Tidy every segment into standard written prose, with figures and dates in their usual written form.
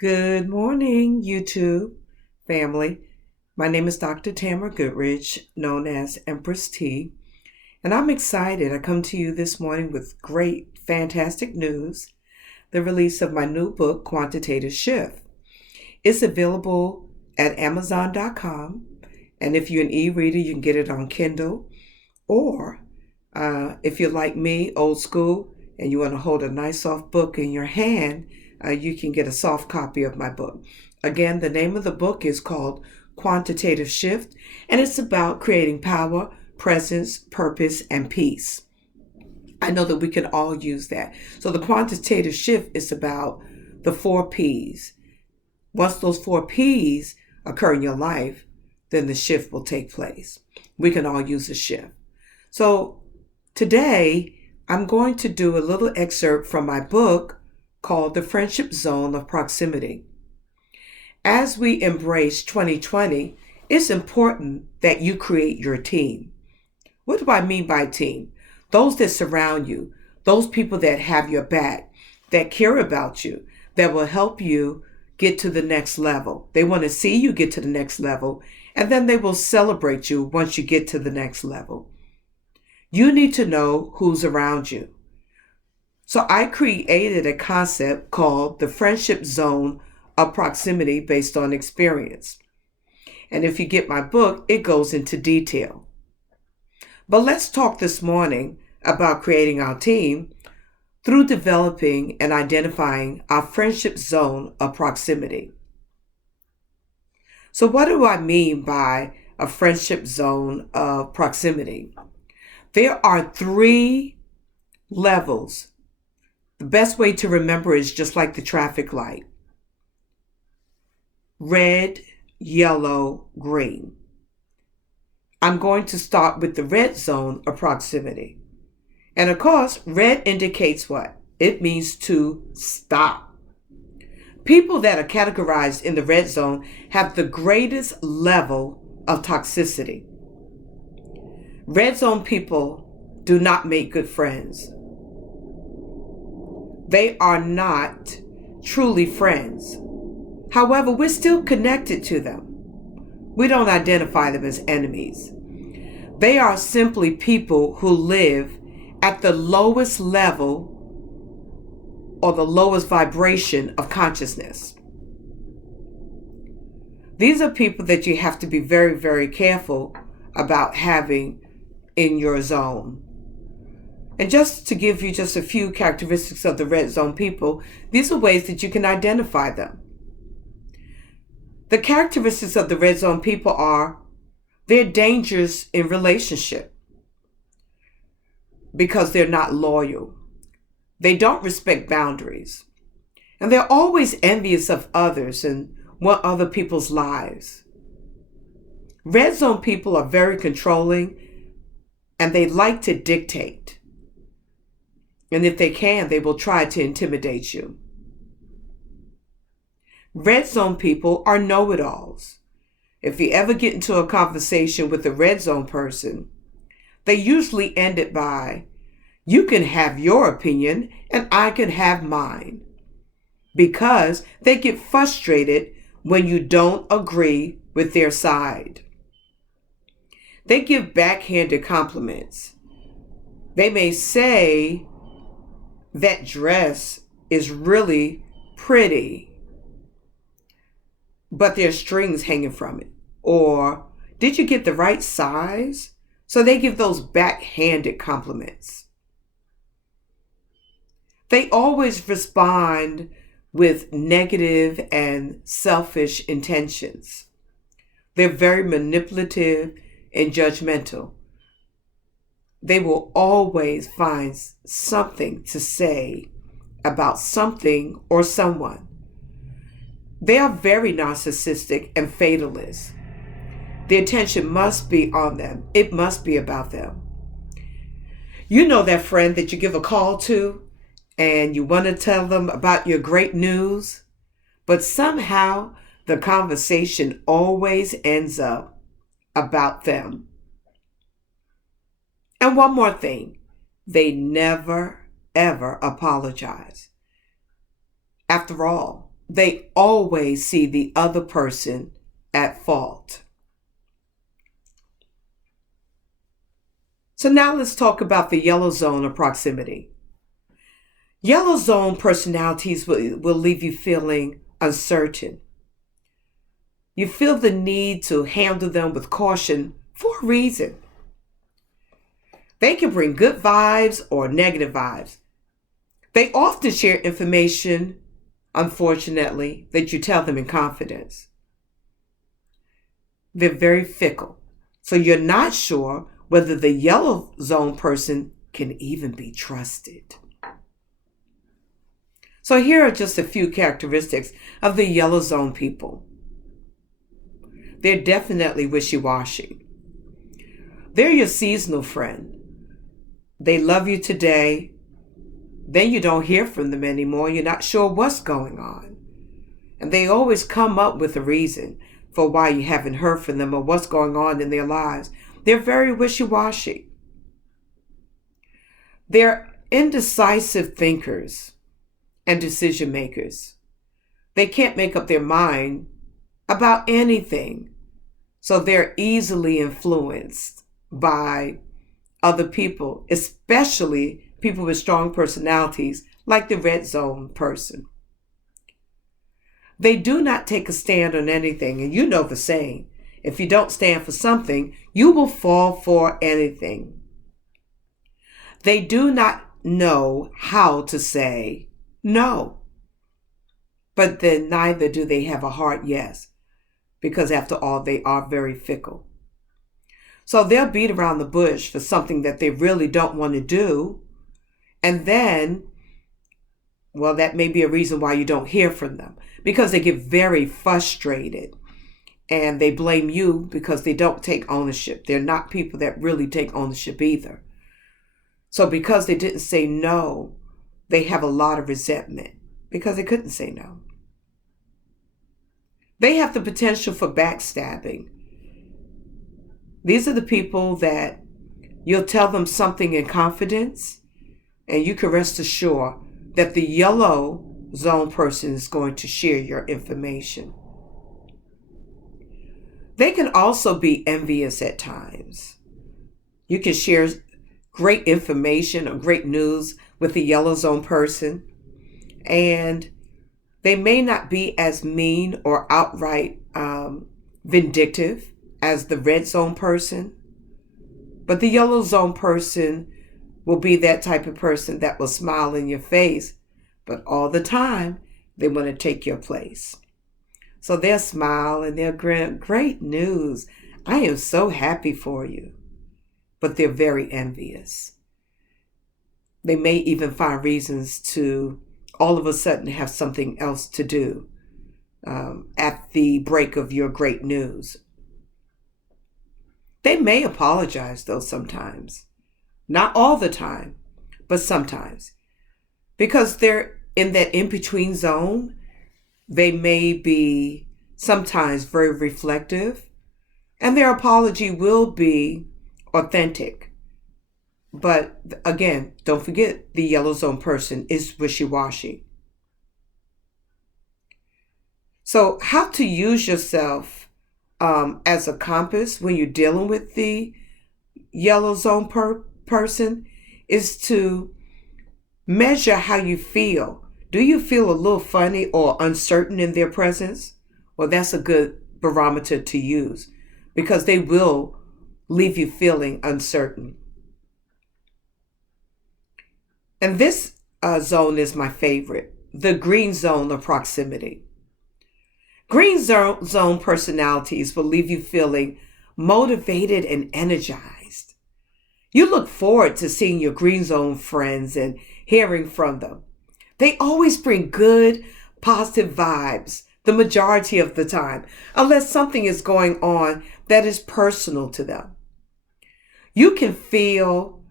Good morning, YouTube family. My name is Dr. Tamara Goodridge, known as Empress T, and I'm excited. I come to you this morning with great, fantastic news, the release of my new book, Quantitative Shift. It's available at Amazon.com, and if you're an e-reader, you can get it on Kindle, or if you're like me, old school, and you want to hold a nice soft book in your hand, you can get a soft copy of my book. Again, the name of the book is called Quantitative Shift, and it's about creating power, presence, purpose, and peace. I know that we can all use that. So the quantitative shift is about the 4 P's. Once those 4 P's occur in your life, then the shift will take place. We can all use a shift. So today, I'm going to do a little excerpt from my book called The Friendship Zone of Proximity. As we embrace 2020, it's important that you create your team. What do I mean by team? Those that surround you, those people that have your back, that care about you, that will help you get to the next level. They want to see you get to the next level, and then they will celebrate you once you get to the next level. You need to know who's around you. So I created a concept called the Friendship Zone of Proximity based on experience. And if you get my book, it goes into detail. But let's talk this morning about creating our team through developing and identifying our friendship zone of proximity. So what do I mean by a friendship zone of proximity? There are 3 levels. The best way to remember is just like the traffic light. Red, yellow, green. I'm going to start with the red zone of proximity. And of course, red indicates what? It means to stop. People that are categorized in the red zone have the greatest level of toxicity. Red zone people do not make good friends. They are not truly friends. However, we're still connected to them. We don't identify them as enemies. They are simply people who live at the lowest level or the lowest vibration of consciousness. These are people that you have to be very, very careful about having in your zone. And just to give you just a few characteristics of the red zone people, these are ways that you can identify them. The characteristics of the red zone people are they're dangerous in relationship because they're not loyal. They don't respect boundaries. And they're always envious of others and want other people's lives. Red zone people are very controlling and they like to dictate. And if they can, they will try to intimidate you. Red zone people are know-it-alls. If you ever get into a conversation with a red zone person, they usually end it by, you can have your opinion and I can have mine. Because they get frustrated when you don't agree with their side. They give backhanded compliments. They may say, that dress is really pretty, but there's strings hanging from it. Or, did you get the right size? So they give those backhanded compliments. They always respond with negative and selfish intentions. They're very manipulative and judgmental. They will always find something to say about something or someone. They are very narcissistic and fatalist. The attention must be on them. It must be about them. You know that friend that you give a call to and you want to tell them about your great news, but somehow the conversation always ends up about them. And one more thing, they never, ever apologize. After all, they always see the other person at fault. So now let's talk about the yellow zone of proximity. Yellow zone personalities will leave you feeling uncertain. You feel the need to handle them with caution for a reason. They can bring good vibes or negative vibes. They often share information, unfortunately, that you tell them in confidence. They're very fickle. So you're not sure whether the yellow zone person can even be trusted. So here are just a few characteristics of the yellow zone people. They're definitely wishy-washy. They're your seasonal friend. They love you today, then you don't hear from them anymore. You're not sure what's going on. And they always come up with a reason for why you haven't heard from them or what's going on in their lives. They're very wishy-washy. They're indecisive thinkers and decision makers. They can't make up their mind about anything. So they're easily influenced by other people, especially people with strong personalities like the red zone person. They do not take a stand on anything, and you know the saying, if you don't stand for something, you will fall for anything. They do not know how to say no, but then neither do they have a hard yes, because after all, they are very fickle. So they'll beat around the bush for something that they really don't want to do, and then, well, that may be a reason why you don't hear from them, because they get very frustrated and they blame you because they don't take ownership. They're not people that really take ownership either. So because they didn't say no, they have a lot of resentment because they couldn't say no. They have the potential for backstabbing. These are the people that you'll tell them something in confidence, and you can rest assured that the yellow zone person is going to share your information. They can also be envious at times. You can share great information or great news with the yellow zone person, and they may not be as mean or outright vindictive as the red zone person, but the yellow zone person will be that type of person that will smile in your face, but all the time they want to take your place. So they'll smile and they'll grin, great news, I am so happy for you. But they're very envious. They may even find reasons to all of a sudden have something else to do at the break of your great news. They may apologize though sometimes. Not all the time, but sometimes. Because they're in that in-between zone, they may be sometimes very reflective, and their apology will be authentic. But again, don't forget the yellow zone person is wishy-washy. So how to use yourself as a compass when you're dealing with the yellow zone person is to measure how you feel. Do you feel a little funny or uncertain in their presence? Well, that's a good barometer to use because they will leave you feeling uncertain. And this zone is my favorite, the green zone of proximity. Green zone personalities will leave you feeling motivated and energized. You look forward to seeing your green zone friends and hearing from them. They always bring good, positive vibes the majority of the time, unless something is going on that is personal to them. You can feel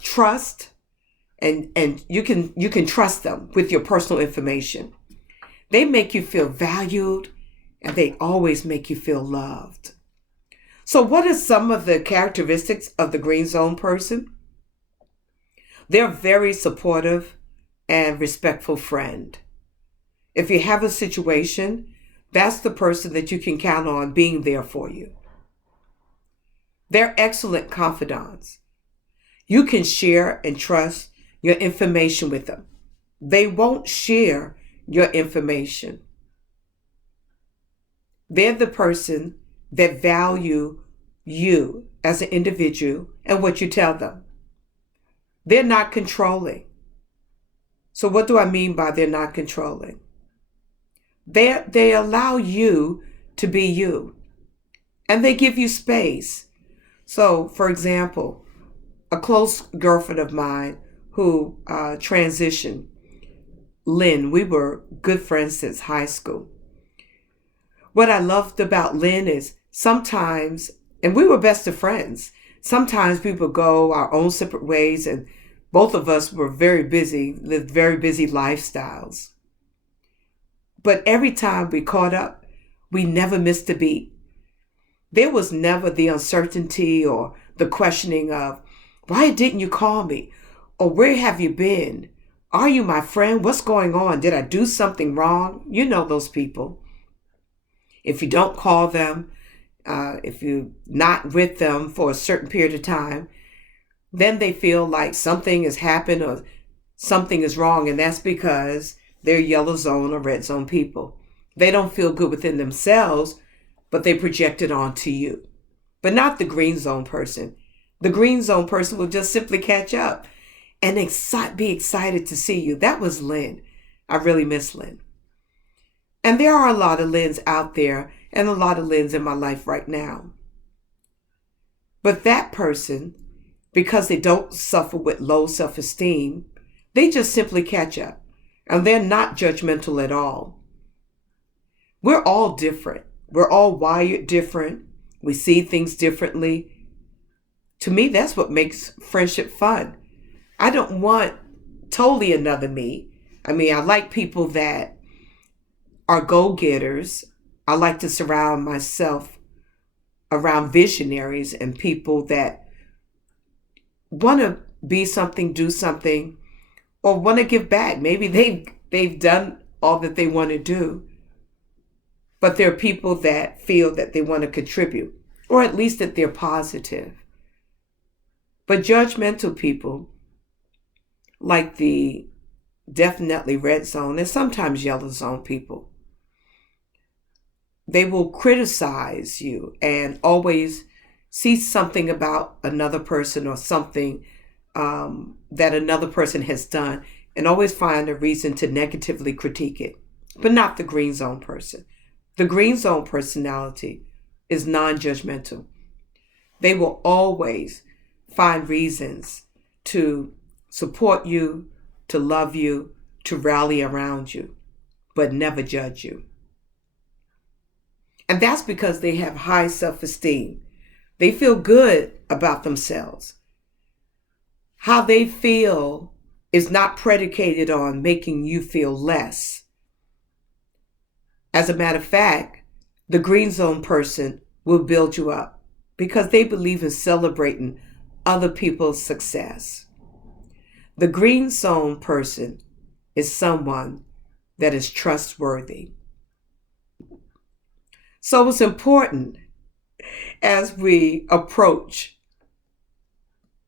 trust, and you can trust them with your personal information. They make you feel valued, and they always make you feel loved. So what are some of the characteristics of the green zone person? They're very supportive and respectful friend. If you have a situation, that's the person that you can count on being there for you. They're excellent confidants. You can share and trust your information with them. They won't share your information. They're the person that value you as an individual and what you tell them. They're not controlling. So what do I mean by they're not controlling? They allow you to be you, and they give you space. So, for example, a close girlfriend of mine who transitioned, Lynn, we were good friends since high school. What I loved about Lynn is sometimes, and we were best of friends, sometimes we would go our own separate ways, and both of us were very busy, lived very busy lifestyles. But every time we caught up, we never missed a beat. There was never the uncertainty or the questioning of, why didn't you call me? Or where have you been? Are you my friend? What's going on? Did I do something wrong? You know those people. If you don't call them, if you're not with them for a certain period of time, then they feel like something has happened or something is wrong. And that's because they're yellow zone or red zone people. They don't feel good within themselves, but they project it onto you. But not the green zone person. The green zone person will just simply catch up and be excited to see you. That was Lynn. I really miss Lynn. And there are a lot of Lynn's out there and a lot of Lynn's in my life right now. But that person, because they don't suffer with low self-esteem, they just simply catch up. And they're not judgmental at all. We're all different. We're all wired different. We see things differently. To me, that's what makes friendship fun. I don't want totally another me. I mean, I like people that are go-getters. I like to surround myself around visionaries and people that want to be something, do something, or want to give back. Maybe they've done all that they want to do, but there are people that feel that they want to contribute, or at least that they're positive. But judgmental people, like the definitely red zone and sometimes yellow zone people, they will criticize you and always see something about another person or something that another person has done and always find a reason to negatively critique it, but not the green zone person. The green zone personality is non-judgmental. They will always find reasons to support you, to love you, to rally around you, but never judge you. And that's because they have high self-esteem. They feel good about themselves. How they feel is not predicated on making you feel less. As a matter of fact, the green zone person will build you up because they believe in celebrating other people's success. The green zone person is someone that is trustworthy. So it's important as we approach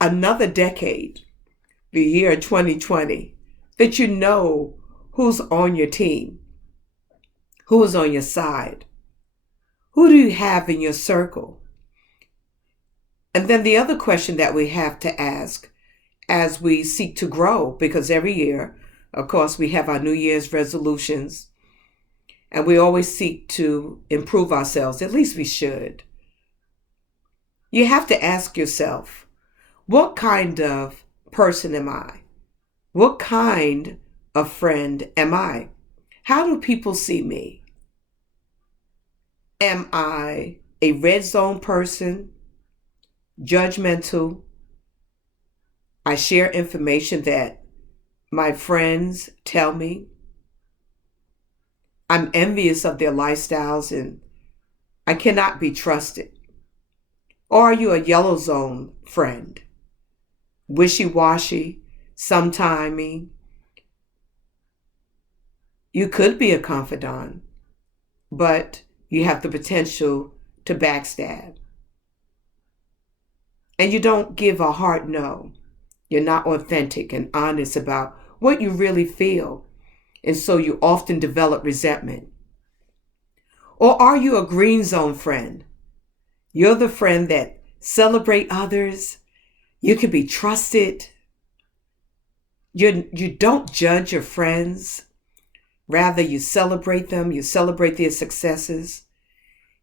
another decade, the year 2020, that you know who's on your team, who is on your side, who do you have in your circle. And then the other question that we have to ask as we seek to grow, because every year, of course, we have our New Year's resolutions, and we always seek to improve ourselves, at least we should. You have to ask yourself, what kind of person am I? What kind of friend am I? How do people see me? Am I a red zone person, judgmental? I share information that my friends tell me. I'm envious of their lifestyles and I cannot be trusted. Or are you a yellow zone friend? Wishy-washy, sometimey, You could be a confidant, but you have the potential to backstab. And you don't give a hard no. You're not authentic and honest about what you really feel. And so you often develop resentment. Or are you a green zone friend? You're the friend that celebrate others. You can be trusted. You don't judge your friends. Rather, you celebrate them. You celebrate their successes.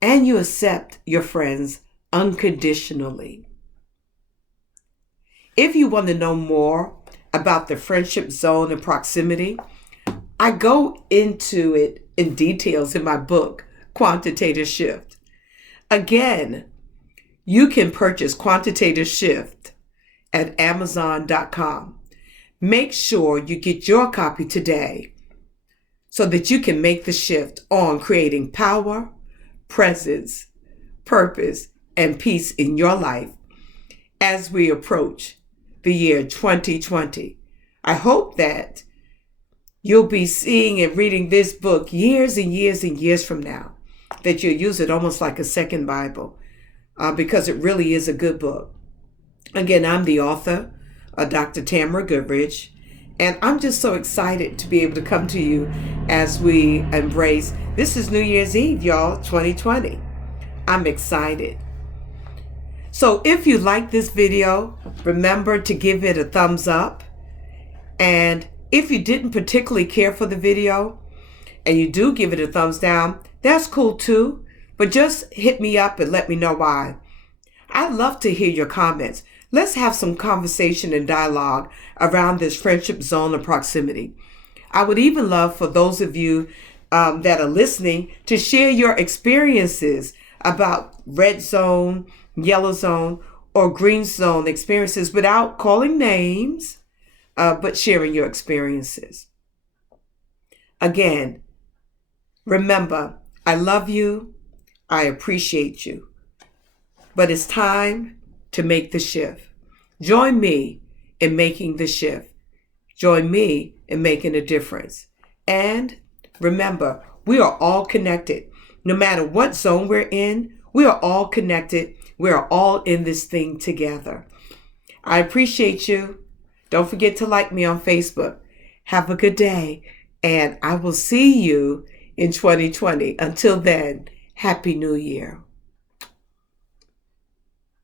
And you accept your friends unconditionally. If you want to know more about the friendship zone and proximity, I go into it in details in my book, Quantitative Shift. Again, you can purchase Quantitative Shift at Amazon.com. Make sure you get your copy today so that you can make the shift on creating power, presence, purpose, and peace in your life as we approach the year 2020. I hope that you'll be seeing and reading this book years and years and years from now, that you'll use it almost like a second Bible, because it really is a good book. Again, I'm the author, Dr. Tamara Goodridge, and I'm just so excited to be able to come to you as we embrace, this is New Year's Eve, y'all, 2020. I'm excited. So if you like this video, remember to give it a thumbs up. And if you didn't particularly care for the video and you do give it a thumbs down, that's cool too. But just hit me up and let me know why. I'd love to hear your comments. Let's have some conversation and dialogue around this friendship zone of proximity. I would even love for those of you that are listening to share your experiences about red zone, yellow zone, or green zone experiences without calling names, but sharing your experiences. Again, remember, I love you. I appreciate you. But it's time to make the shift. Join me in making the shift. Join me in making a difference. And remember, we are all connected. No matter what zone we're in, we are all connected. We are all in this thing together. I appreciate you. Don't forget to like me on Facebook. Have a good day, and I will see you in 2020. Until then, Happy New Year.